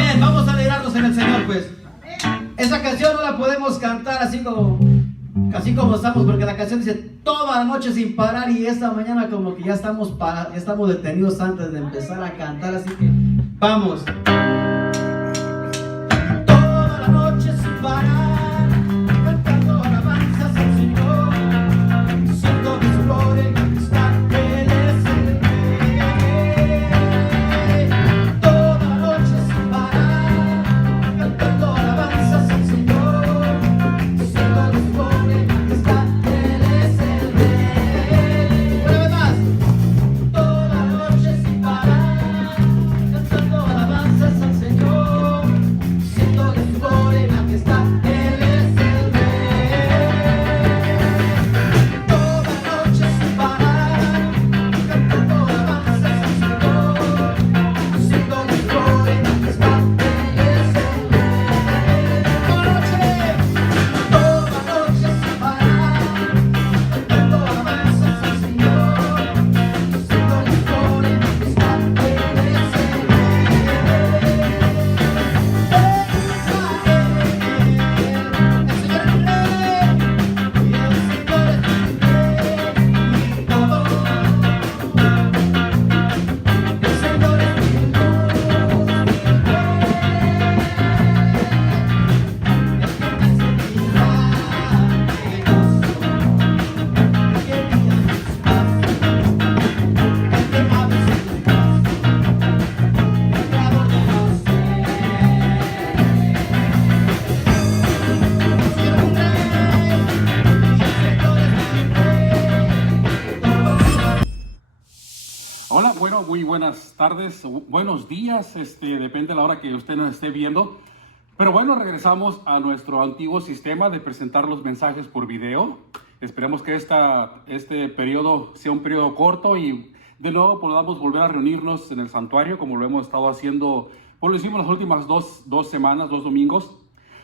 Amén. Vamos a alegrarnos en el Señor, pues. Esa canción no la podemos cantar así como estamos, porque la canción dice toda la noche sin parar, y esta mañana como que ya estamos detenidos antes de empezar a cantar, así que vamos. Toda la noche sin parar, cantando alabanzas al Señor, siento que su gloria está, Él es el Rey. Toda la noche sin parar, cantando alabanzas al Señor, siento que su gloria está, Él es el Rey. Una vez más. Toda la noche sin parar, cantando alabanzas al Señor, siento que su gloria en la que está, Él es el Rey. Toda la noche sin parar, cantando alabanzas al Señor, siento que su gloria en la que está, Él es el Rey. Toda la noche sin parar, cantando alabanzas al Señor, siento que su gloria en la que está, Él es el Rey. Hola, bueno, muy buenas tardes, buenos días, depende de la hora que usted nos esté viendo. Pero bueno, regresamos a nuestro antiguo sistema de presentar los mensajes por video. Esperemos que este periodo sea un periodo corto y de nuevo podamos volver a reunirnos en el santuario como lo hemos estado haciendo, pues lo hicimos las últimas dos semanas, 2 domingos.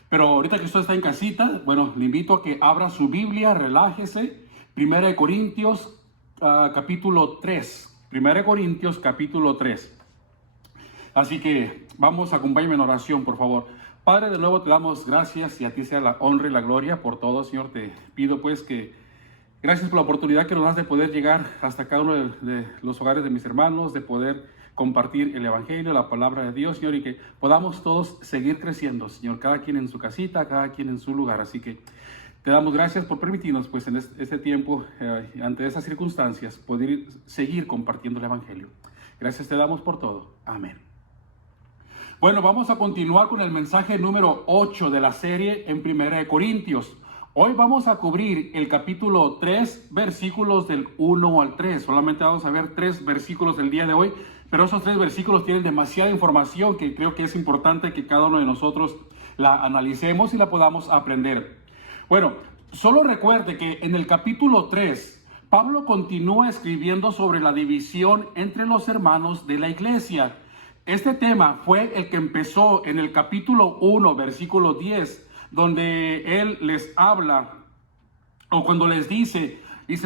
Pero ahorita que usted está en casita, bueno, le invito a que abra su Biblia, relájese. 1 Corintios capítulo 3. 1 Corintios capítulo 3. Así que vamos, acompáñenme en oración, por favor. Padre, de nuevo te damos gracias y a ti sea la honra y la gloria por todo, Señor. Te pido pues que gracias por la oportunidad que nos das de poder llegar hasta cada uno de los hogares de mis hermanos, de poder compartir el Evangelio, la palabra de Dios, Señor, y que podamos todos seguir creciendo, Señor, cada quien en su casita, cada quien en su lugar. Así que te damos gracias por permitirnos, pues, en este tiempo, ante esas circunstancias, poder seguir compartiendo el Evangelio. Gracias te damos por todo. Amén. Bueno, vamos a continuar con el mensaje número 8 de la serie en 1 Corintios. Hoy vamos a cubrir el capítulo 3, versículos del 1 al 3. Solamente vamos a ver 3 versículos del día de hoy, pero esos 3 versículos tienen demasiada información que creo que es importante que cada uno de nosotros la analicemos y la podamos aprender. Bueno, solo recuerde que en el capítulo 3, Pablo continúa escribiendo sobre la división entre los hermanos de la iglesia. Este tema fue el que empezó en el capítulo 1, versículo 10, donde él les habla, o cuando les dicen,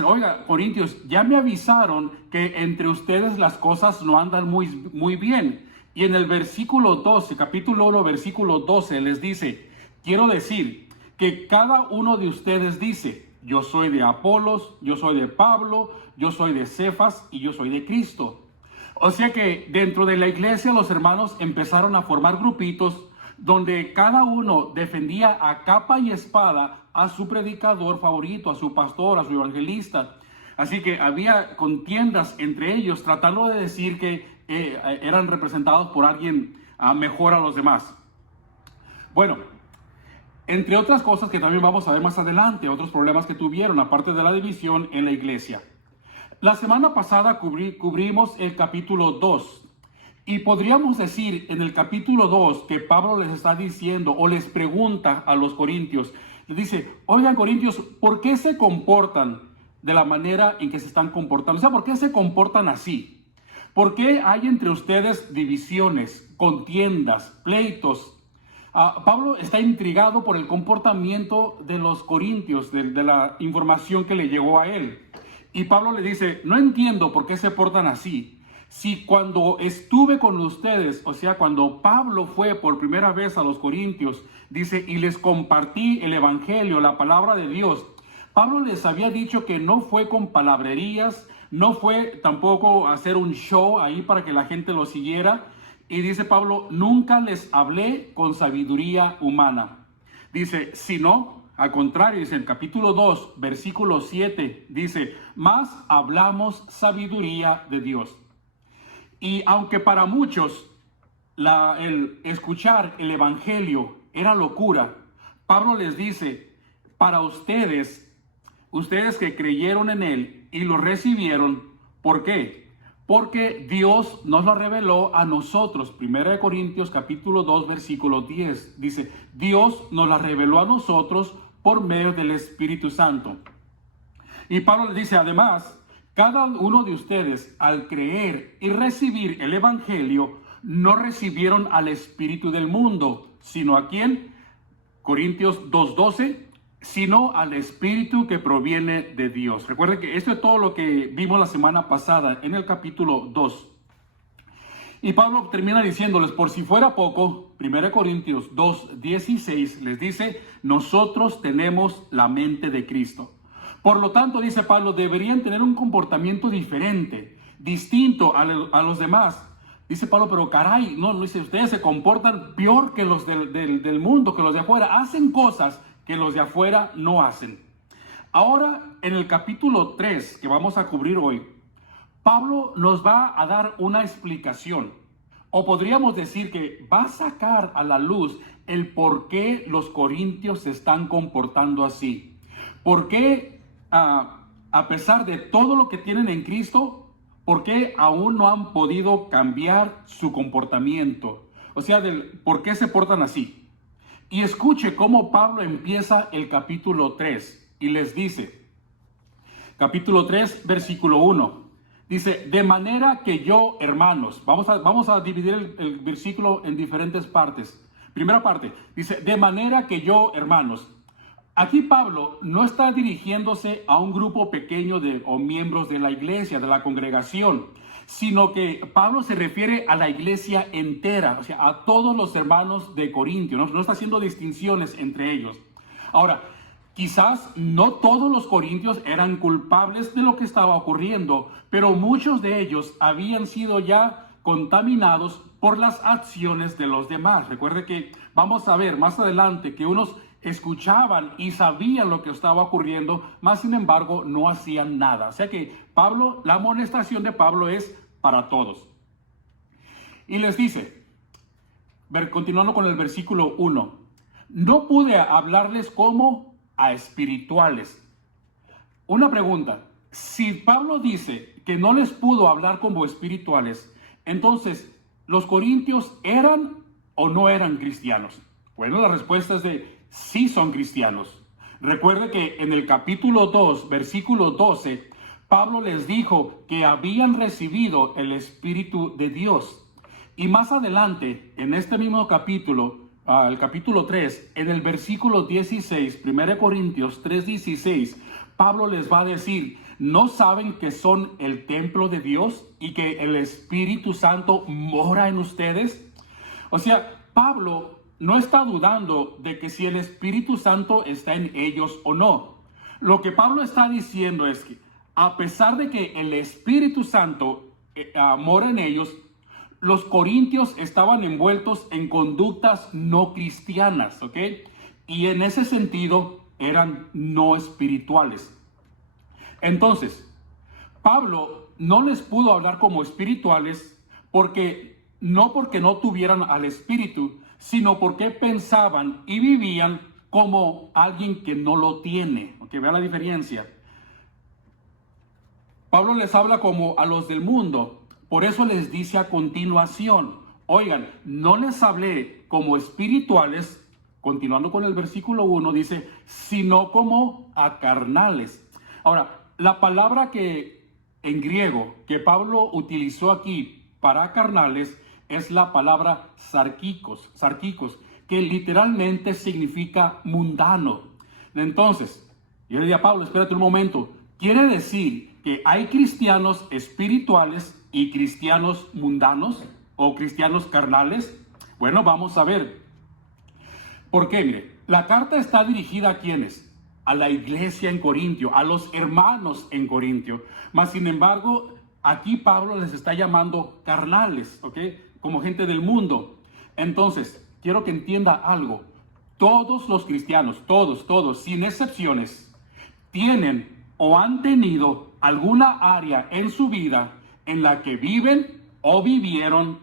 oiga, Corintios, ya me avisaron que entre ustedes las cosas no andan muy bien. Y en el versículo 12, capítulo 1, versículo 12, les dice, quiero decir que cada uno de ustedes dice, yo soy de Apolos, yo soy de Pablo, yo soy de Cefas y yo soy de Cristo. O sea que dentro de la iglesia los hermanos empezaron a formar grupitos donde cada uno defendía a capa y espada a su predicador favorito, a su pastor, a su evangelista. Así que había contiendas entre ellos tratando de decir que eran representados por alguien mejor a los demás. Bueno, entre otras cosas que también vamos a ver más adelante, otros problemas que tuvieron, aparte de la división en la iglesia. La semana pasada cubrimos el capítulo 2 y podríamos decir en el capítulo 2 que Pablo les está diciendo o les pregunta a los corintios, les dice, oigan corintios, ¿por qué se comportan de la manera en que se están comportando? O sea, ¿por qué se comportan así? ¿Por qué hay entre ustedes divisiones, contiendas, pleitos? Pablo está intrigado por el comportamiento de los corintios, de la información que le llegó a él. Y Pablo le dice, no entiendo por qué se portan así. si cuando estuve con ustedes, o sea, cuando Pablo fue por primera vez a los Corintios, dice, y les compartí el evangelio, la palabra de Dios, Pablo les había dicho que no fue con palabrerías, no fue tampoco hacer un show ahí para que la gente lo siguiera. Y dice Pablo, nunca les hablé con sabiduría humana. Dice, sino, al contrario, dice el capítulo 2, versículo 7, dice, más hablamos sabiduría de Dios. Y aunque para muchos el escuchar el evangelio era locura, Pablo les dice, para ustedes que creyeron en él y lo recibieron, ¿por qué? Porque Dios nos lo reveló a nosotros. 1 Corintios capítulo 2 versículo 10 dice, Dios nos la reveló a nosotros por medio del Espíritu Santo. Y Pablo le dice, además, cada uno de ustedes al creer y recibir el evangelio no recibieron al espíritu del mundo, sino a quién? Corintios 2:12, sino al espíritu que proviene de Dios. Recuerden que esto es todo lo que vimos la semana pasada en el capítulo 2. Y Pablo termina diciéndoles, por si fuera poco, 1 Corintios 2:16 les dice, nosotros tenemos la mente de Cristo. Por lo tanto, dice Pablo, deberían tener un comportamiento diferente, distinto a los demás. Dice Pablo, pero caray, no, dice, ustedes se comportan peor que los del mundo, que los de afuera. Hacen cosas que los de afuera no hacen. Ahora, en el capítulo 3, que vamos a cubrir hoy, Pablo nos va a dar una explicación, o podríamos decir que va a sacar a la luz el por qué los corintios se están comportando así. ¿Por qué, a pesar de todo lo que tienen en Cristo, por qué aún no han podido cambiar su comportamiento? O sea, ¿por qué se portan así? Y escuche cómo Pablo empieza el capítulo 3 y les dice, capítulo 3, versículo 1, dice, de manera que yo, hermanos, vamos a dividir el versículo en diferentes partes. Primera parte, dice, de manera que yo, hermanos. Aquí Pablo no está dirigiéndose a un grupo pequeño o miembros de la iglesia, de la congregación, sino que Pablo se refiere a la iglesia entera, o sea, a todos los hermanos de Corintio, no está haciendo distinciones entre ellos. Ahora, quizás no todos los corintios eran culpables de lo que estaba ocurriendo, pero muchos de ellos habían sido ya contaminados por las acciones de los demás. Recuerde que vamos a ver más adelante que unos escuchaban y sabían lo que estaba ocurriendo, mas sin embargo no hacían nada. O sea que Pablo, la amonestación de Pablo es para todos. Y les dice, continuando con el versículo 1, no pude hablarles como a espirituales. Una pregunta, si Pablo dice que no les pudo hablar como espirituales, entonces, ¿los corintios eran o no eran cristianos? Bueno, la respuesta es de sí son cristianos. Recuerde que en el capítulo 2, versículo 12, Pablo les dijo que habían recibido el Espíritu de Dios. Y más adelante, en este mismo capítulo, el capítulo 3, en el versículo 16, 1 Corintios 3:16, Pablo les va a decir, ¿no saben que son el templo de Dios y que el Espíritu Santo mora en ustedes? O sea, Pablo no está dudando de que si el Espíritu Santo está en ellos o no. Lo que Pablo está diciendo es que a pesar de que el Espíritu Santo mora en ellos, los corintios estaban envueltos en conductas no cristianas, ¿ok? Y en ese sentido eran no espirituales. Entonces, Pablo no les pudo hablar como espirituales porque no tuvieran al Espíritu, sino porque pensaban y vivían como alguien que no lo tiene. ¿Ok? Vea la diferencia. Pablo les habla como a los del mundo. Por eso les dice a continuación, oigan, no les hablé como espirituales, continuando con el versículo 1, dice, sino como a carnales. Ahora, la palabra que en griego que Pablo utilizó aquí para carnales es la palabra sarquicos, que literalmente significa mundano. Entonces, yo le diría a Pablo, espérate un momento, quiere decir que hay cristianos espirituales y cristianos mundanos o cristianos carnales? Bueno, vamos a ver. ¿Por qué? Mire, la carta está dirigida a ¿quiénes? A la iglesia en Corintio, a los hermanos en Corintio. Mas, sin embargo, aquí Pablo les está llamando carnales, ¿ok? Como gente del mundo. Entonces, quiero que entienda algo. Todos los cristianos, todos, sin excepciones, tienen o han tenido alguna área en su vida en la que viven o vivieron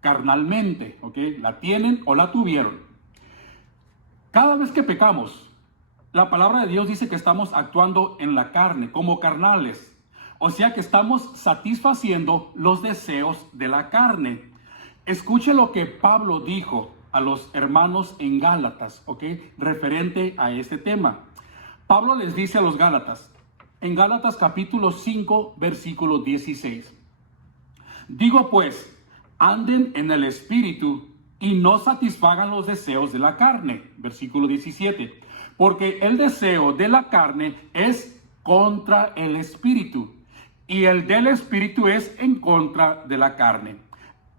carnalmente, ¿ok? La tienen o la tuvieron. Cada vez que pecamos, la palabra de Dios dice que estamos actuando en la carne, como carnales. O sea que estamos satisfaciendo los deseos de la carne. Escuche lo que Pablo dijo a los hermanos en Gálatas, ¿ok? Referente a este tema. Pablo les dice a los Gálatas, en Gálatas capítulo 5, versículo 16. Digo pues, anden en el Espíritu y no satisfagan los deseos de la carne. Versículo 17. Porque el deseo de la carne es contra el Espíritu y el del Espíritu es en contra de la carne.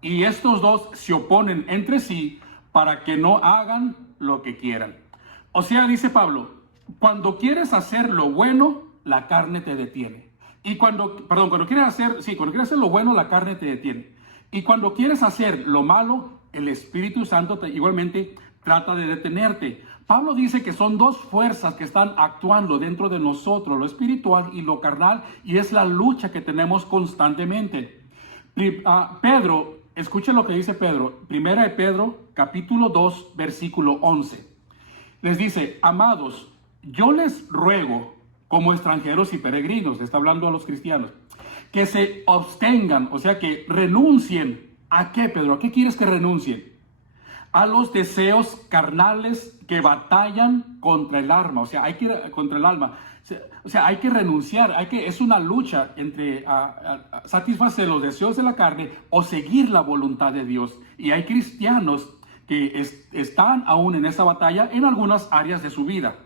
Y estos dos se oponen entre sí para que no hagan lo que quieran. O sea, dice Pablo, cuando quieres hacer lo bueno, la carne te detiene. Y cuando quieres hacer lo bueno, la carne te detiene. Y cuando quieres hacer lo malo, el Espíritu Santo igualmente trata de detenerte. Pablo dice que son dos fuerzas que están actuando dentro de nosotros, lo espiritual y lo carnal, y es la lucha que tenemos constantemente. Pedro, escuchen lo que dice Pedro, primera de Pedro, capítulo 2, versículo 11. Les dice, amados, yo les ruego, como extranjeros y peregrinos, está hablando a los cristianos, que se abstengan, o sea, que renuncien. ¿A qué, Pedro? ¿A qué quieres que renuncien? A los deseos carnales que batallan contra el alma, contra el alma. O sea, hay que renunciar, es una lucha entre satisfacer los deseos de la carne o seguir la voluntad de Dios. Y hay cristianos que están aún en esa batalla en algunas áreas de su vida.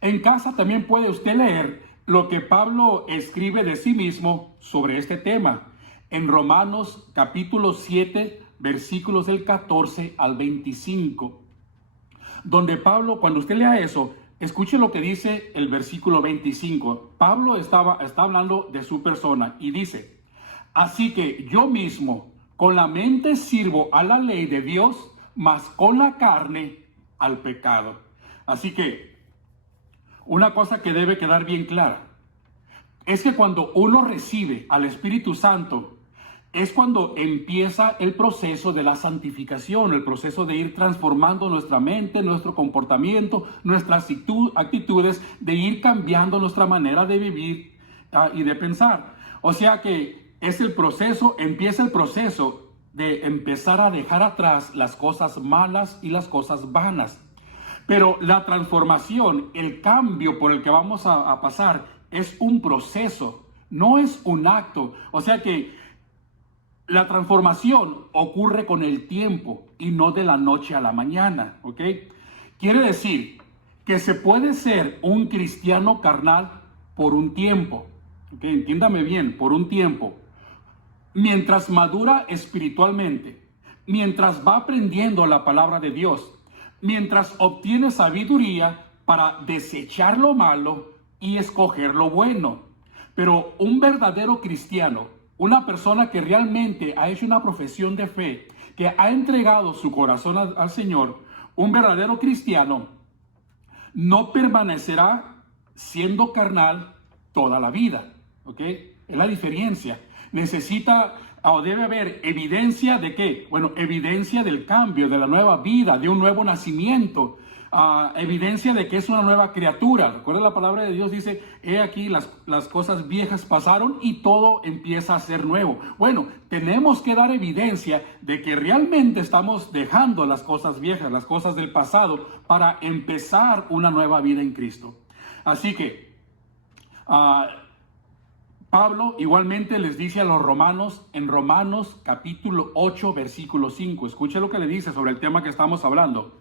En casa también puede usted leer lo que Pablo escribe de sí mismo sobre este tema. En Romanos capítulo 7, versículos del 14 al 25. Donde Pablo, cuando usted lea eso, escuche lo que dice el versículo 25. Pablo está hablando de su persona y dice, así que yo mismo con la mente sirvo a la ley de Dios, mas con la carne al pecado. Así que una cosa que debe quedar bien clara es que cuando uno recibe al Espíritu Santo, es cuando empieza el proceso de la santificación, el proceso de ir transformando nuestra mente, nuestro comportamiento, nuestras actitudes, de ir cambiando nuestra manera de vivir y de pensar. O sea que empieza el proceso de empezar a dejar atrás las cosas malas y las cosas vanas. Pero la transformación, el cambio por el que vamos a pasar, es un proceso, no es un acto. O sea que la transformación ocurre con el tiempo y no de la noche a la mañana, ¿ok? Quiere decir que se puede ser un cristiano carnal por un tiempo, ¿ok? Entiéndame bien, por un tiempo. Mientras madura espiritualmente, mientras va aprendiendo la palabra de Dios, mientras obtiene sabiduría para desechar lo malo y escoger lo bueno. Pero un verdadero cristiano, una persona que realmente ha hecho una profesión de fe, que ha entregado su corazón al Señor, un verdadero cristiano, no permanecerá siendo carnal toda la vida, ¿ok? Es la diferencia. Necesita o debe haber evidencia de ¿qué? Bueno, evidencia del cambio, de la nueva vida, de un nuevo nacimiento. Evidencia de que es una nueva criatura. Recuerda, la palabra de Dios dice, he aquí las cosas viejas pasaron y todo empieza a ser nuevo. Bueno, tenemos que dar evidencia de que realmente estamos dejando las cosas viejas, las cosas del pasado, para empezar una nueva vida en Cristo. Así que Pablo igualmente les dice a los romanos, en Romanos capítulo 8, versículo 5. Escuche lo que le dice sobre el tema que estamos hablando.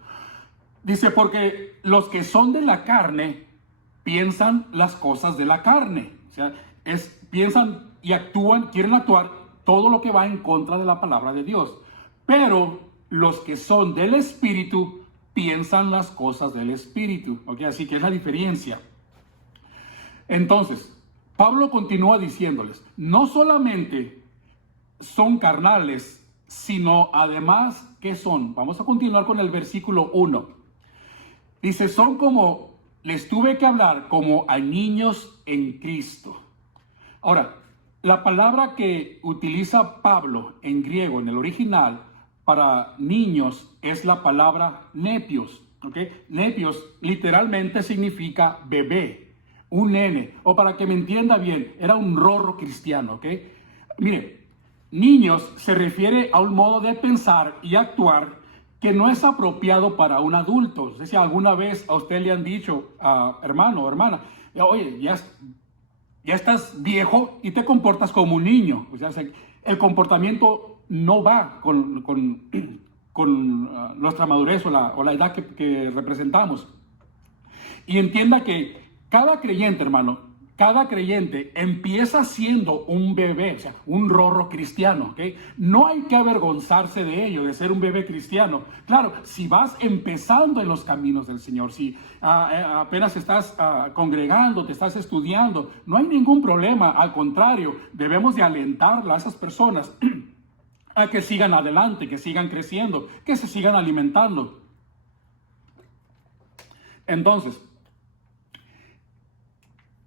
Dice, porque los que son de la carne piensan las cosas de la carne. sea, piensan y actúan, quieren actuar todo lo que va en contra de la palabra de Dios. Pero los que son del Espíritu piensan las cosas del Espíritu. ¿Ok? Así que es la diferencia. Entonces, Pablo continúa diciéndoles, no solamente son carnales, sino además, ¿qué son? Vamos a continuar con el versículo 1. Dice, son como, les tuve que hablar como a niños en Cristo. Ahora, la palabra que utiliza Pablo en griego, en el original, para niños, es la palabra nepios. ¿Okay? Nepios literalmente significa bebé, un nene, o para que me entienda bien, era un rorro cristiano. ¿Okay? Mire, niños se refiere a un modo de pensar y actuar que no es apropiado para un adulto. O sea, si alguna vez a usted le han dicho, hermano o hermana, oye, ya estás viejo y te comportas como un niño. O sea, el comportamiento no va con nuestra madurez o la edad que representamos. Y entienda que cada creyente, hermano, cada creyente empieza siendo un bebé, o sea, un rorro cristiano, ¿ok? No hay que avergonzarse de ello, de ser un bebé cristiano. Claro, si vas empezando en los caminos del Señor, si apenas estás congregando, te estás estudiando, no hay ningún problema. Al contrario, debemos de alentar a esas personas a que sigan adelante, que sigan creciendo, que se sigan alimentando. Entonces,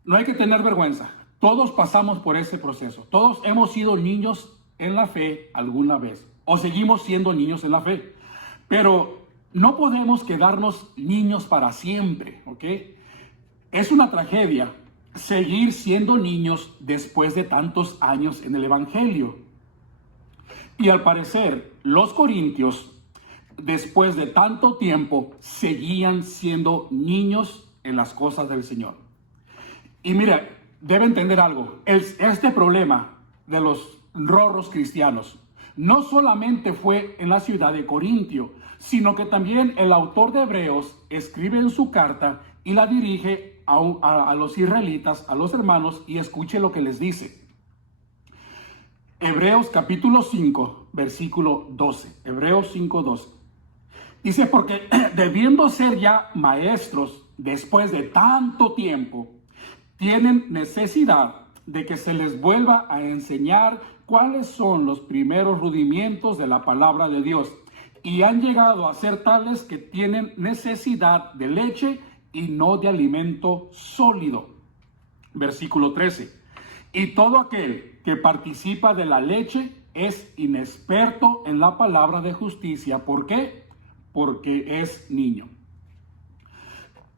no hay que tener vergüenza. Todos pasamos por ese proceso. Todos hemos sido niños en la fe alguna vez. O seguimos siendo niños en la fe. Pero no podemos quedarnos niños para siempre. ¿Ok? Es una tragedia seguir siendo niños después de tantos años en el Evangelio. Y al parecer, los corintios, después de tanto tiempo, seguían siendo niños en las cosas del Señor. Y mira, debe entender algo. Este problema de los rorros cristianos no solamente fue en la ciudad de Corintio, sino que también el autor de Hebreos escribe en su carta y la dirige a los israelitas, a los hermanos, y escuche lo que les dice. Hebreos capítulo 5, versículo 12. Hebreos 5, 12. Dice, porque debiendo ser ya maestros después de tanto tiempo, tienen necesidad de que se les vuelva a enseñar cuáles son los primeros rudimientos de la palabra de Dios. Y han llegado a ser tales que tienen necesidad de leche y no de alimento sólido. Versículo 13. Y todo aquel que participa de la leche es inexperto en la palabra de justicia. ¿Por qué? Porque es niño.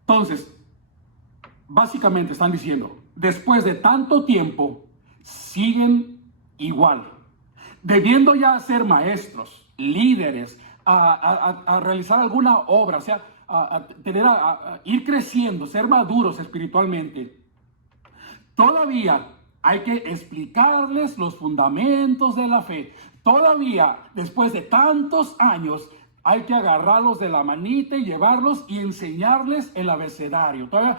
Entonces, básicamente están diciendo, después de tanto tiempo, siguen igual, debiendo ya ser maestros, líderes, a realizar alguna obra, o sea, a ir creciendo, ser maduros espiritualmente. Todavía hay que explicarles los fundamentos de la fe. Todavía, después de tantos años, hay que agarrarlos de la manita y llevarlos y enseñarles el abecedario. Todavía,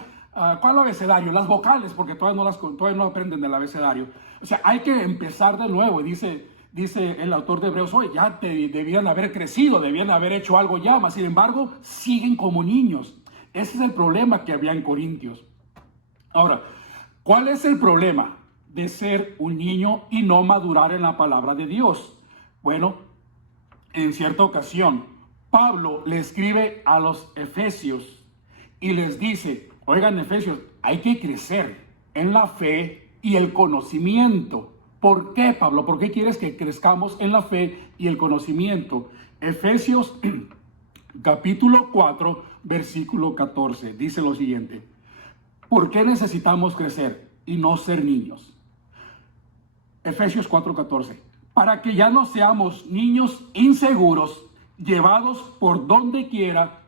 ¿cuál abecedario? Las vocales, porque todavía no aprenden del abecedario. O sea, hay que empezar de nuevo. Y dice el autor de Hebreos, oye, ya debían haber crecido, debían haber hecho algo ya, mas sin embargo, siguen como niños. Ese es el problema que había en Corintios. Ahora, ¿cuál es el problema de ser un niño y no madurar en la palabra de Dios? Bueno, en cierta ocasión, Pablo le escribe a los efesios y les dice, oigan, efesios, hay que crecer en la fe y el conocimiento. ¿Por qué, Pablo? ¿Por qué quieres que crezcamos en la fe y el conocimiento? Efesios capítulo 4, versículo 14, dice lo siguiente. ¿Por qué necesitamos crecer y no ser niños? Efesios 4:14. Para que ya no seamos niños inseguros, llevados por donde quiera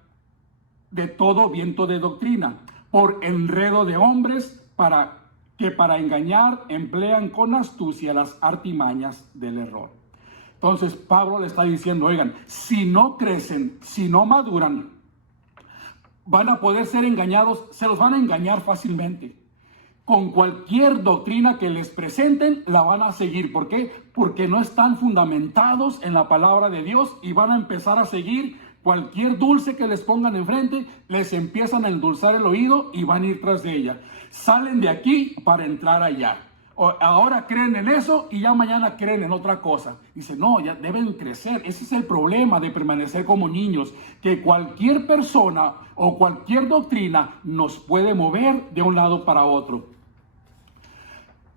de todo viento de doctrina, por enredo de hombres para engañar emplean con astucia las artimañas del error. Entonces Pablo le está diciendo, oigan, si no crecen, si no maduran, van a poder ser engañados, se los van a engañar fácilmente. con cualquier doctrina que les presenten, la van a seguir. ¿Por qué? Porque no están fundamentados en la palabra de Dios y van a empezar a seguir cualquier dulce que les pongan enfrente, les empiezan a endulzar el oído y van a ir tras de ella. Salen de aquí para entrar allá. Ahora creen en eso y ya mañana creen en otra cosa. Dice, no, ya deben crecer. Ese es el problema de permanecer como niños, que cualquier persona o cualquier doctrina nos puede mover de un lado para otro.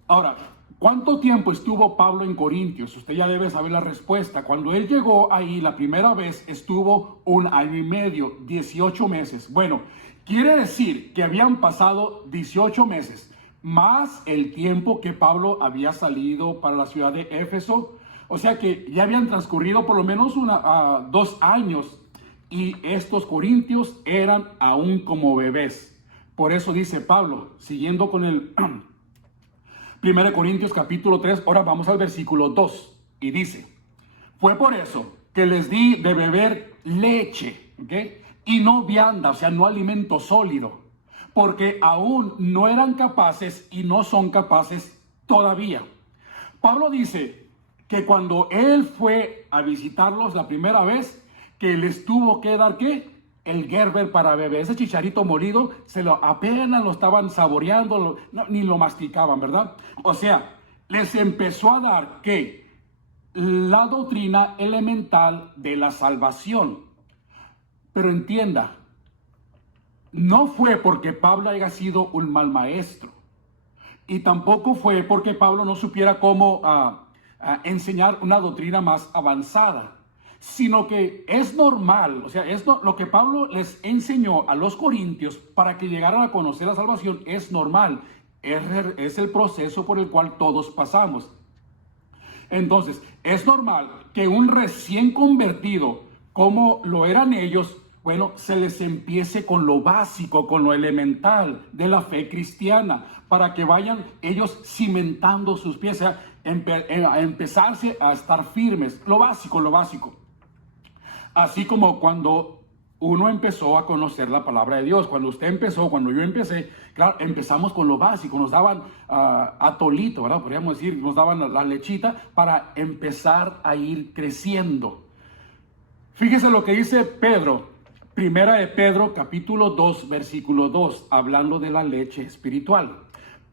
Ahora, ¿cuánto tiempo estuvo Pablo en Corintios? Usted ya debe saber la respuesta. Cuando él llegó ahí la primera vez, estuvo 1 año y medio, 18 meses. Bueno, quiere decir que habían pasado 18 meses, más el tiempo que Pablo había salido para la ciudad de Éfeso. O sea que ya habían transcurrido por lo menos 2 años y estos corintios eran aún como bebés. Por eso dice Pablo, siguiendo con el 1 Corintios capítulo 3, ahora vamos al versículo 2 y dice, fue por eso que les di de beber leche, ¿ok? Y no vianda, o sea, no alimento sólido, porque aún no eran capaces y no son capaces todavía. Pablo dice que cuando él fue a visitarlos la primera vez, que les tuvo que dar, ¿qué? El Gerber para beber, ese chicharito molido, apenas lo estaban saboreando, ni lo masticaban, ¿verdad? O sea, les empezó a dar, ¿qué? La doctrina elemental de la salvación. Pero entienda, no fue porque Pablo haya sido un mal maestro. Y tampoco fue porque Pablo no supiera cómo enseñar una doctrina más avanzada. Sino que es normal, o sea, lo que Pablo les enseñó a los corintios para que llegaran a conocer la salvación es normal. Es el proceso por el cual todos pasamos. Entonces, es normal que un recién convertido, como lo eran ellos, bueno, se les empiece con lo básico, con lo elemental de la fe cristiana, para que vayan ellos cimentando sus pies, o sea, empezarse a estar firmes. Lo básico, lo básico. Así como cuando uno empezó a conocer la palabra de Dios, cuando usted empezó, cuando yo empecé, claro, empezamos con lo básico, nos daban atolito, ¿verdad? Podríamos decir, nos daban la lechita para empezar a ir creciendo. Fíjese lo que dice Pedro, primera de Pedro, capítulo 2, versículo 2, hablando de la leche espiritual.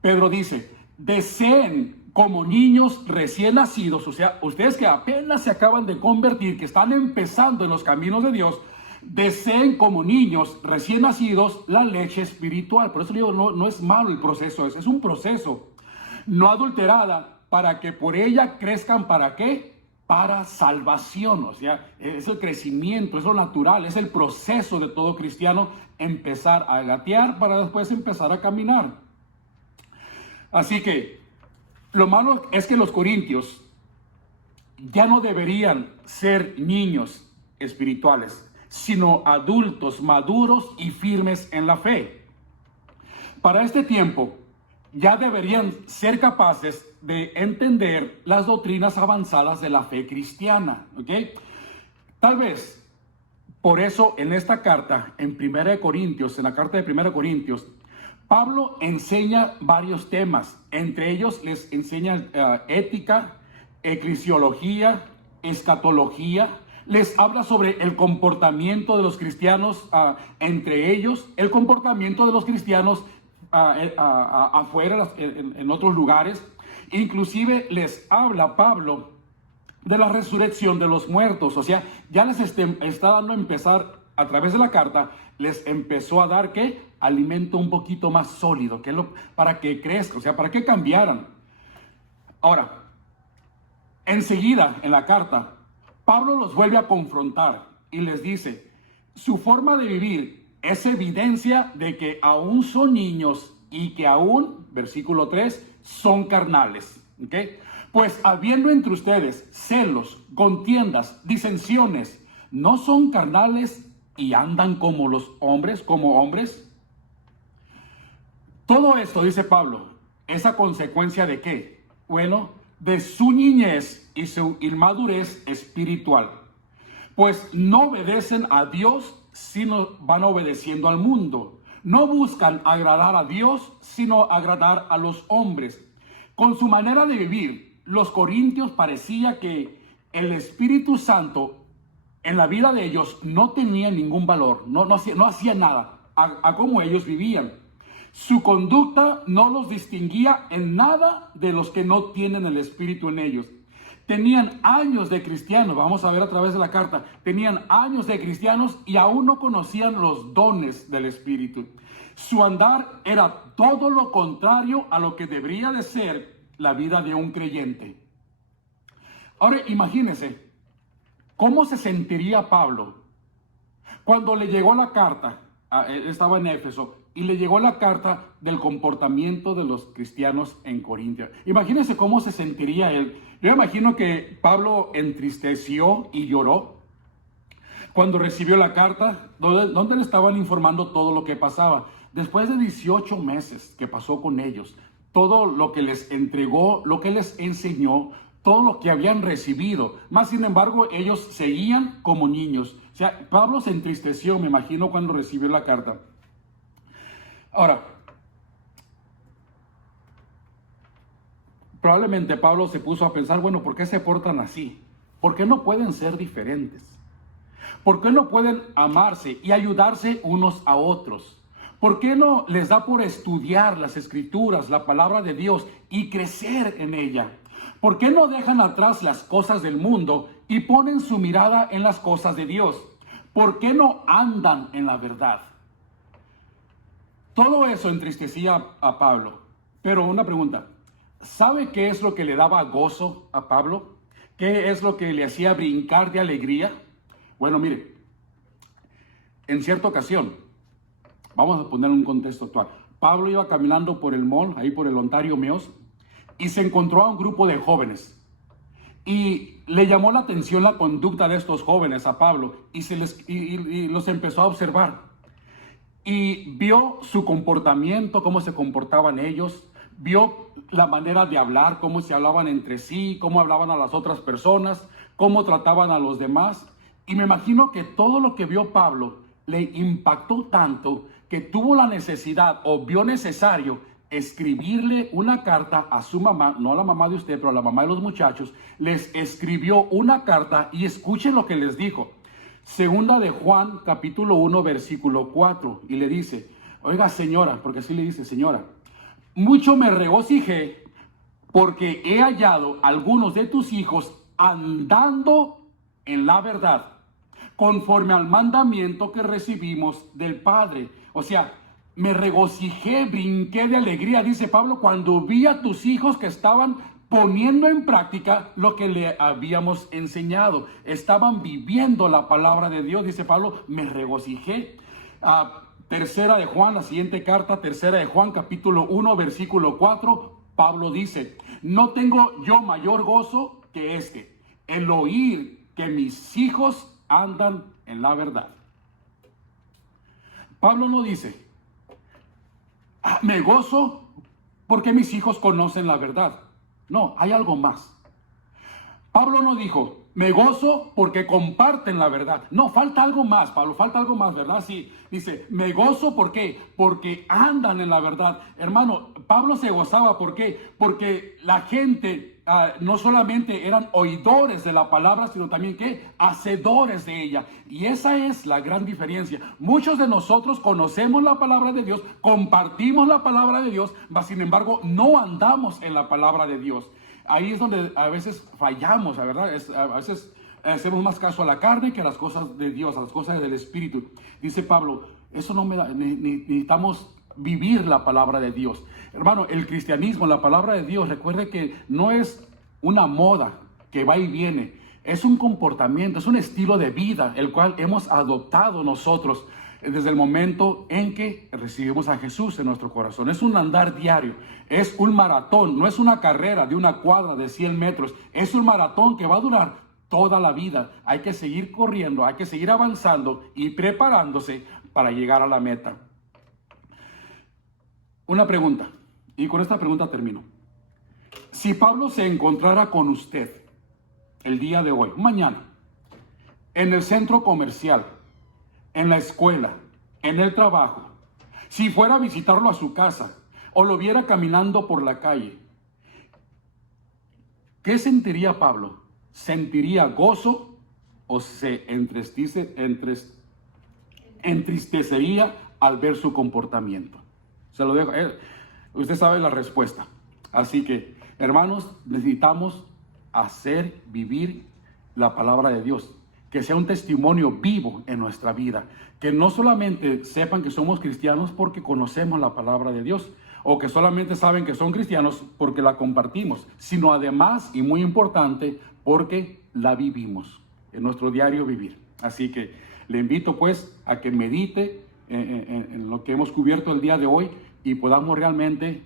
Pedro dice, deseen como niños recién nacidos, o sea, ustedes que apenas se acaban de convertir, que están empezando en los caminos de Dios, deseen como niños recién nacidos la leche espiritual. Por eso digo, no es malo el proceso, es un proceso no adulterada, para que por ella crezcan, ¿para qué? Para salvación. O sea, es el crecimiento, es lo natural, es el proceso de todo cristiano, empezar a gatear para después empezar a caminar. Así que lo malo es que los corintios ya no deberían ser niños espirituales, sino adultos maduros y firmes en la fe. Para este tiempo ya deberían ser capaces de entender las doctrinas avanzadas de la fe cristiana, ¿ok? Tal vez por eso en esta carta, en la carta de 1 Corintios, Pablo enseña varios temas. Entre ellos les enseña ética, eclesiología, escatología. Les habla sobre el comportamiento de los cristianos entre ellos, el comportamiento de los cristianos afuera, en otros lugares. Inclusive les habla Pablo de la resurrección de los muertos. O sea, ya les está dando a empezar a través de la carta, les empezó a dar, ¿qué? Alimento un poquito más sólido, para que crezca, o sea, para que cambiaran. Ahora, enseguida en la carta, Pablo los vuelve a confrontar y les dice, su forma de vivir es evidencia de que aún son niños y que aún, versículo 3, son carnales. ¿Ok? Pues habiendo entre ustedes celos, contiendas, disensiones, ¿no son carnales y andan como los hombres, como hombres? Todo esto, dice Pablo, es a consecuencia de ¿qué? Bueno, de su niñez y su inmadurez espiritual. Pues no obedecen a Dios, sino van obedeciendo al mundo. No buscan agradar a Dios, sino agradar a los hombres. Con su manera de vivir, los corintios parecía que el Espíritu Santo en la vida de ellos no tenía ningún valor, no hacía nada a cómo ellos vivían. Su conducta no los distinguía en nada de los que no tienen el Espíritu en ellos. Tenían años de cristianos, vamos a ver a través de la carta, tenían años de cristianos y aún no conocían los dones del Espíritu. Su andar era todo lo contrario a lo que debería de ser la vida de un creyente. Ahora imagínense, ¿cómo se sentiría Pablo cuando le llegó la carta? Él estaba en Éfeso y le llegó la carta del comportamiento de los cristianos en Corintia. Imagínense cómo se sentiría él. Yo imagino que Pablo entristeció y lloró cuando recibió la carta, donde le estaban informando todo lo que pasaba. Después de 18 meses que pasó con ellos, todo lo que les entregó, lo que les enseñó, todo lo que habían recibido. Más sin embargo, ellos seguían como niños. O sea, Pablo se entristeció, me imagino, cuando recibió la carta. Ahora, probablemente Pablo se puso a pensar, bueno, ¿por qué se portan así? ¿Por qué no pueden ser diferentes? ¿Por qué no pueden amarse y ayudarse unos a otros? ¿Por qué no les da por estudiar las Escrituras, la palabra de Dios y crecer en ella? ¿Por qué no dejan atrás las cosas del mundo y ponen su mirada en las cosas de Dios? ¿Por qué no andan en la verdad? Todo eso entristecía a Pablo. Pero una pregunta, ¿sabe qué es lo que le daba gozo a Pablo? ¿Qué es lo que le hacía brincar de alegría? Bueno, mire, en cierta ocasión, vamos a poner un contexto actual. Pablo iba caminando por el mall, ahí por el Ontario Meos, y se encontró a un grupo de jóvenes. Y le llamó la atención la conducta de estos jóvenes a Pablo y los empezó a observar. Y vio su comportamiento, cómo se comportaban ellos, vio la manera de hablar, cómo se hablaban entre sí, cómo hablaban a las otras personas, cómo trataban a los demás. Y me imagino que todo lo que vio Pablo le impactó tanto que tuvo la necesidad o vio necesario escribirle una carta a su mamá, no a la mamá de usted, pero a la mamá de los muchachos. Les escribió una carta y escuchen lo que les dijo. Segunda de Juan, capítulo 1, versículo 4, y le dice, oiga señora, porque así le dice, señora, mucho me regocijé porque he hallado algunos de tus hijos andando en la verdad, conforme al mandamiento que recibimos del Padre. O sea, me regocijé, brinqué de alegría, dice Pablo, cuando vi a tus hijos que estaban poniendo en práctica lo que le habíamos enseñado. Estaban viviendo la palabra de Dios, dice Pablo, me regocijé. Tercera de Juan, la siguiente carta, tercera de Juan, capítulo 1, versículo 4, Pablo dice, no tengo yo mayor gozo que este, el oír que mis hijos andan en la verdad. Pablo no dice, me gozo porque mis hijos conocen la verdad. No, hay algo más. Pablo no dijo, me gozo porque comparten la verdad. No, falta algo más, Pablo, falta algo más, ¿verdad? Sí, dice, me gozo, ¿por qué? Porque andan en la verdad. Hermano, Pablo se gozaba, ¿por qué? Porque la gente no solamente eran oidores de la palabra, sino también, ¿qué? Hacedores de ella. Y esa es la gran diferencia. Muchos de nosotros conocemos la palabra de Dios, compartimos la palabra de Dios, mas sin embargo, no andamos en la palabra de Dios. Ahí es donde a veces fallamos, ¿verdad? A veces hacemos más caso a la carne que a las cosas de Dios, a las cosas del Espíritu. Dice Pablo, eso no me da, necesitamos vivir la palabra de Dios. Hermano, el cristianismo, la palabra de Dios, recuerde que no es una moda que va y viene. Es un comportamiento, es un estilo de vida, el cual hemos adoptado nosotros desde el momento en que recibimos a Jesús en nuestro corazón. Es un andar diario, es un maratón, no es una carrera de una cuadra de 100 metros, es un maratón que va a durar toda la vida. Hay que seguir corriendo, hay que seguir avanzando y preparándose para llegar a la meta. Una pregunta, y con esta pregunta termino. Si Pablo se encontrara con usted el día de hoy, mañana, en el centro comercial, en la escuela, en el trabajo, Si fuera a visitarlo a su casa o lo viera caminando por la calle, ¿qué sentiría Pablo? ¿Sentiría gozo o se entristecería al ver su comportamiento? Se lo dejo. Usted sabe la respuesta. Así que, hermanos, necesitamos vivir la palabra de Dios. Que sea un testimonio vivo en nuestra vida. Que no solamente sepan que somos cristianos porque conocemos la palabra de Dios, o que solamente saben que son cristianos porque la compartimos, sino además, y muy importante, porque la vivimos en nuestro diario vivir. Así que le invito pues a que medite en lo que hemos cubierto el día de hoy y podamos realmente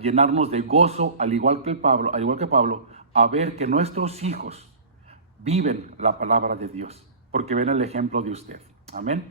llenarnos de gozo, al igual que Pablo, a ver que nuestros hijos viven la palabra de Dios, porque ven el ejemplo de usted. Amén.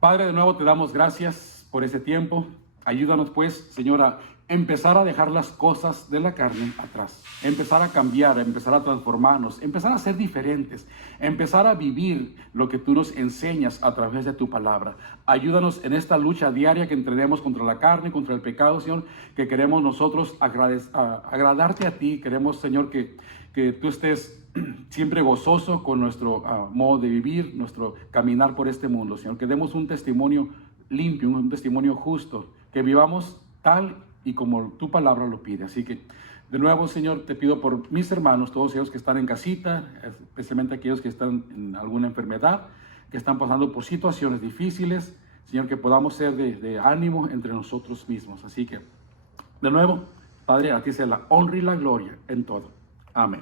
Padre, de nuevo te damos gracias por ese tiempo. Ayúdanos pues, Señor, a empezar a dejar las cosas de la carne atrás, empezar a cambiar, empezar a transformarnos, empezar a ser diferentes, empezar a vivir lo que tú nos enseñas a través de tu palabra. Ayúdanos en esta lucha diaria que entrenemos contra la carne, contra el pecado, Señor, que queremos nosotros agradarte a ti. Queremos, Señor, que tú estés siempre gozoso con nuestro modo de vivir, nuestro caminar por este mundo, Señor. Que demos un testimonio limpio, un testimonio justo, que vivamos tal y como tu palabra lo pide. Así que, de nuevo, Señor, te pido por mis hermanos, todos ellos que están en casita, especialmente aquellos que están en alguna enfermedad, que están pasando por situaciones difíciles, Señor, que podamos ser de ánimo entre nosotros mismos. Así que, de nuevo, Padre, a ti sea la honra y la gloria en todo. Amén.